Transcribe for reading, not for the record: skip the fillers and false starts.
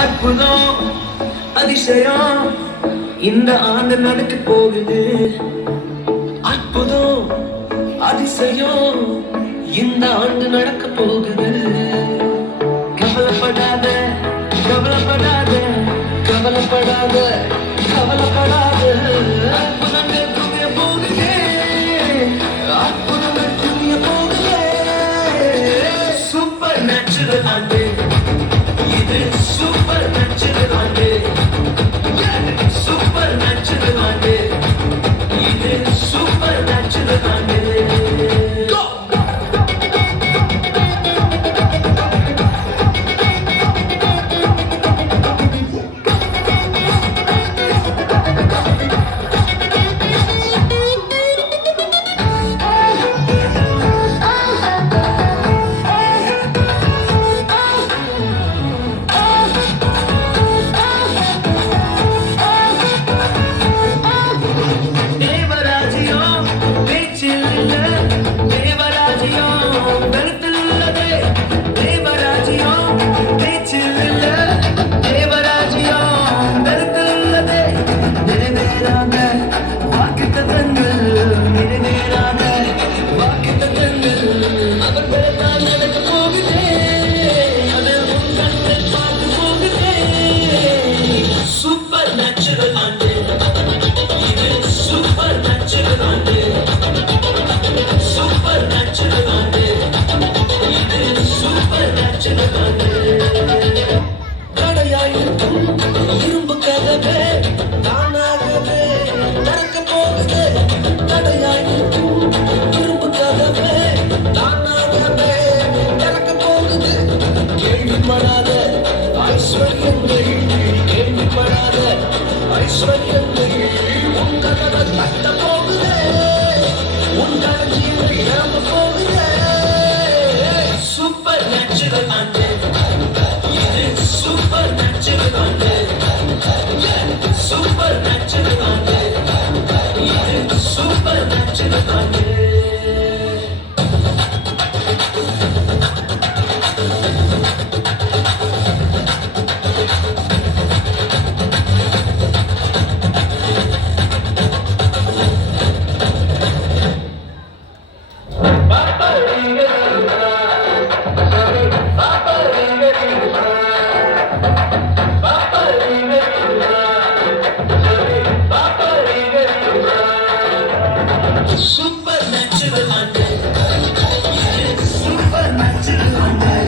அற்புதம் அதிசயம் இந்த ஆண்டு நடக்க போகுது. அற்புதம் அதிசயம் இந்த ஆண்டு நடக்க போகுது. கவலைப்படாத கவலைப்படாத கவலைப்படாத கவலைப்படாத. அற்புதங்கள் புரிய போகுது, அற்புதங்கள் புரிய போகுது. சூப்பர் நேச்சுரல் ஆண்டு இது, சூப்பர் நேச்சுரல் ஆண்டு, சூப்பர் நேச்சுரல் ஆண்டு இது, சூப்பர் நேச்சுரல் ஆண்டு. இரும்பு கதவே தானாகவே திறக்க போகுது. தடையாயிருக்கும் இரும்பு கதவே தானாகவே திறக்க போகுது. கேள்விப்படாத ஐஸ்வர்யங்கள், கேள்விப்படாத ஐஸ்வர்யங்கள் உன் கதவை தட்ட போகுது. உன் களஞ்சியத்தை நிரம்ப போகுது. சூப்பர் நேச்சுரல் ஆண்டு இது, சூப்பர் நேச்சுரல் ஆண்டு, சூப்பர் நேச்சுரல் ஆண்டு இது, சூப்பர் நேச்சுரல் ஆண்டு.